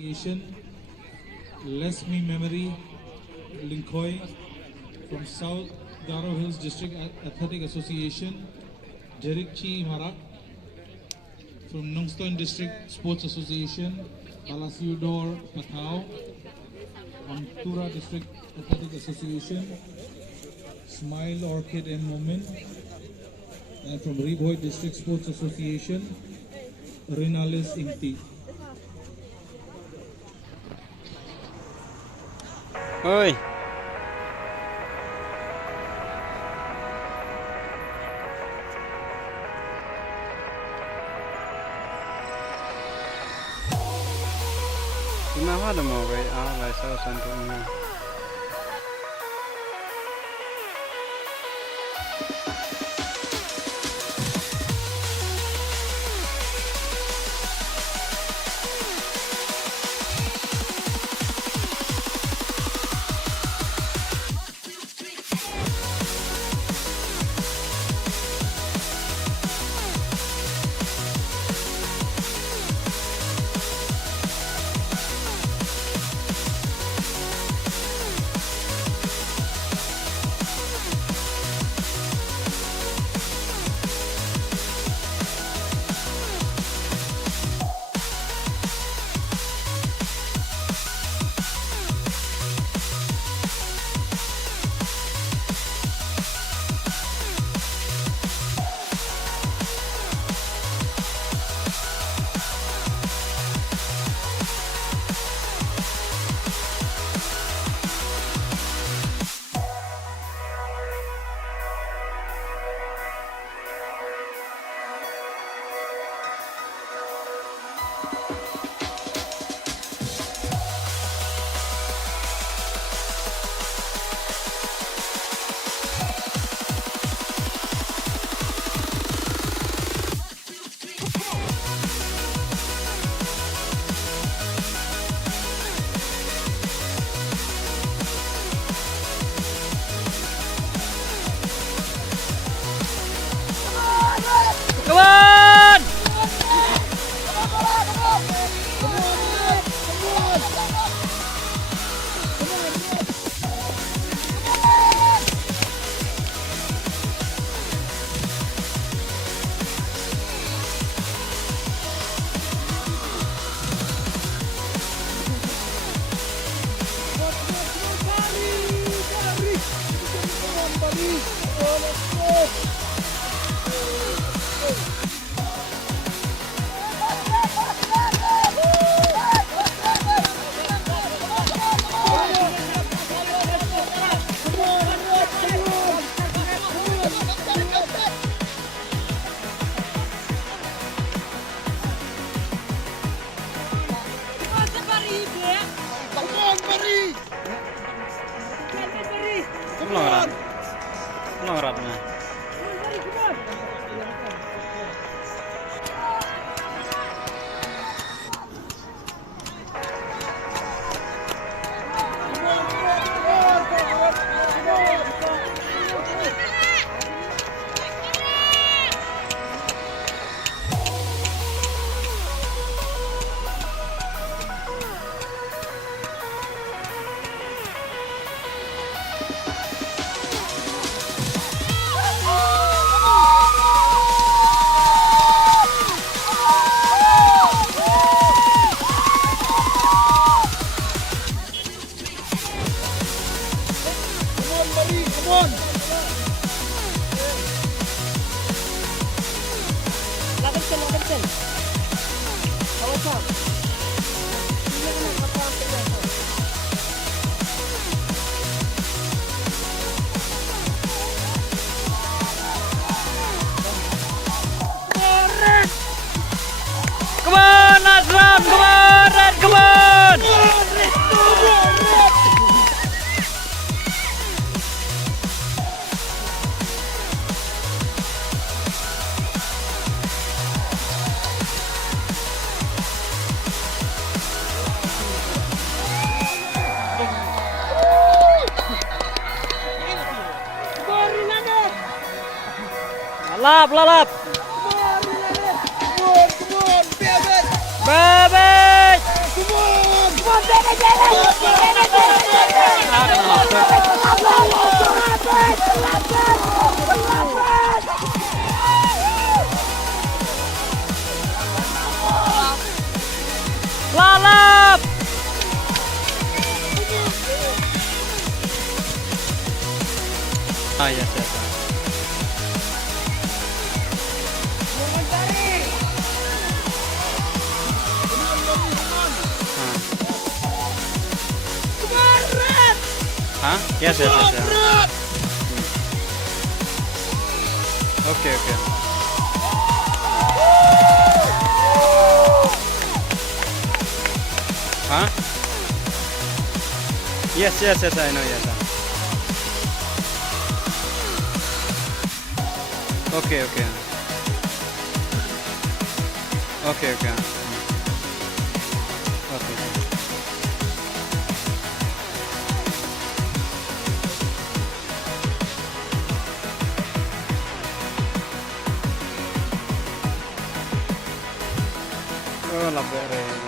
Association, Lesmi Memory, Linkhoi, from South Garo Hills District Athletic Association, Jerikchi Marak, from Nongstoin District Sports Association, Balasiudor Patao, from Tura District Athletic Association, Smile Orchid and Moment, and from Riboy District Sports Association, Rinalis Inti. Oi. Gimana ada mau kayak lah saya santunya. Come on! Longratnya. Come on, Nazran! Come on, Red! Come on! Lalap, lalap. Babet. Lalap. Ah, yes, yes. Huh? Yes, yes, yes, yes. Okay, okay. Huh? Yes, yes, yes, I know, yes. Okay, okay. Okay, okay. Okay. Oh, la bere.